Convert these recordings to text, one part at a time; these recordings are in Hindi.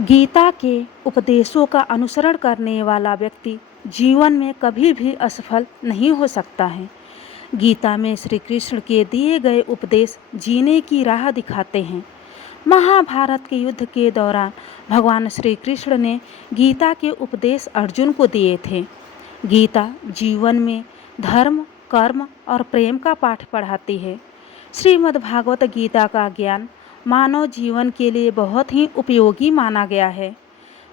गीता के उपदेशों का अनुसरण करने वाला व्यक्ति जीवन में कभी भी असफल नहीं हो सकता है। गीता में श्री कृष्ण के दिए गए उपदेश जीने की राह दिखाते हैं। महाभारत के युद्ध के दौरान भगवान श्री कृष्ण ने गीता के उपदेश अर्जुन को दिए थे। गीता जीवन में धर्म, कर्म और प्रेम का पाठ पढ़ाती है। श्रीमद्भागवत गीता का ज्ञान मानव जीवन के लिए बहुत ही उपयोगी माना गया है।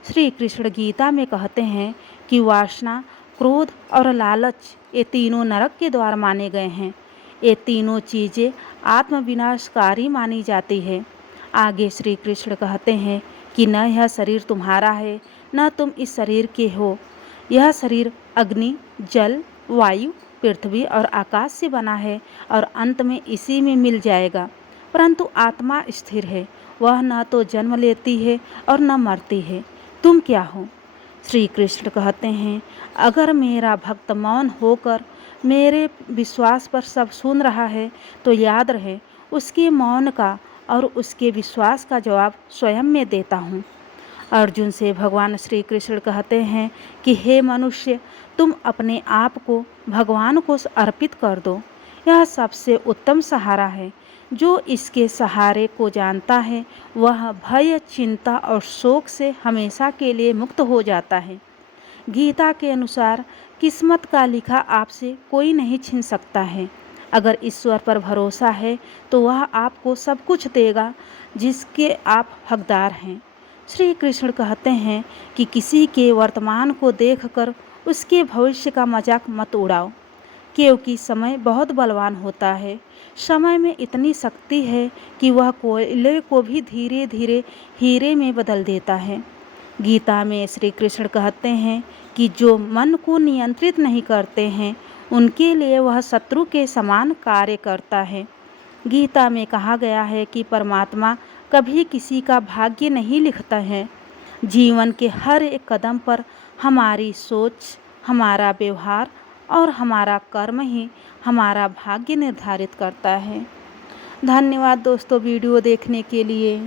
श्री कृष्ण गीता में कहते हैं कि वासना, क्रोध और लालच ये तीनों नरक के द्वार माने गए हैं। ये तीनों चीज़ें आत्मविनाशकारी मानी जाती है। आगे श्री कृष्ण कहते हैं कि न यह शरीर तुम्हारा है, न तुम इस शरीर के हो। यह शरीर अग्नि, जल, वायु, पृथ्वी और आकाश से बना है और अंत में इसी में मिल जाएगा। परंतु आत्मा स्थिर है, वह न तो जन्म लेती है और न मरती है। तुम क्या हो? श्री कृष्ण कहते हैं, अगर मेरा भक्त मौन होकर मेरे विश्वास पर सब सुन रहा है तो याद रहे उसके मौन का और उसके विश्वास का जवाब स्वयं मैं देता हूँ। अर्जुन से भगवान श्री कृष्ण कहते हैं कि हे मनुष्य, तुम अपने आप को भगवान को अर्पित कर दो। यह सबसे उत्तम सहारा है। जो इसके सहारे को जानता है वह भय, चिंता और शोक से हमेशा के लिए मुक्त हो जाता है। गीता के अनुसार किस्मत का लिखा आपसे कोई नहीं छीन सकता है। अगर ईश्वर पर भरोसा है तो वह आपको सब कुछ देगा जिसके आप हकदार हैं। श्री कृष्ण कहते हैं कि किसी के वर्तमान को देखकर उसके भविष्य का मजाक मत उड़ाओ, क्योंकि समय बहुत बलवान होता है। समय में इतनी शक्ति है कि वह कोयले को भी धीरे धीरे हीरे में बदल देता है। गीता में श्री कृष्ण कहते हैं कि जो मन को नियंत्रित नहीं करते हैं उनके लिए वह शत्रु के समान कार्य करता है। गीता में कहा गया है कि परमात्मा कभी किसी का भाग्य नहीं लिखता है। जीवन के हर एक कदम पर हमारी सोच, हमारा व्यवहार और हमारा कर्म ही हमारा भाग्य निर्धारित करता है। धन्यवाद दोस्तों वीडियो देखने के लिए।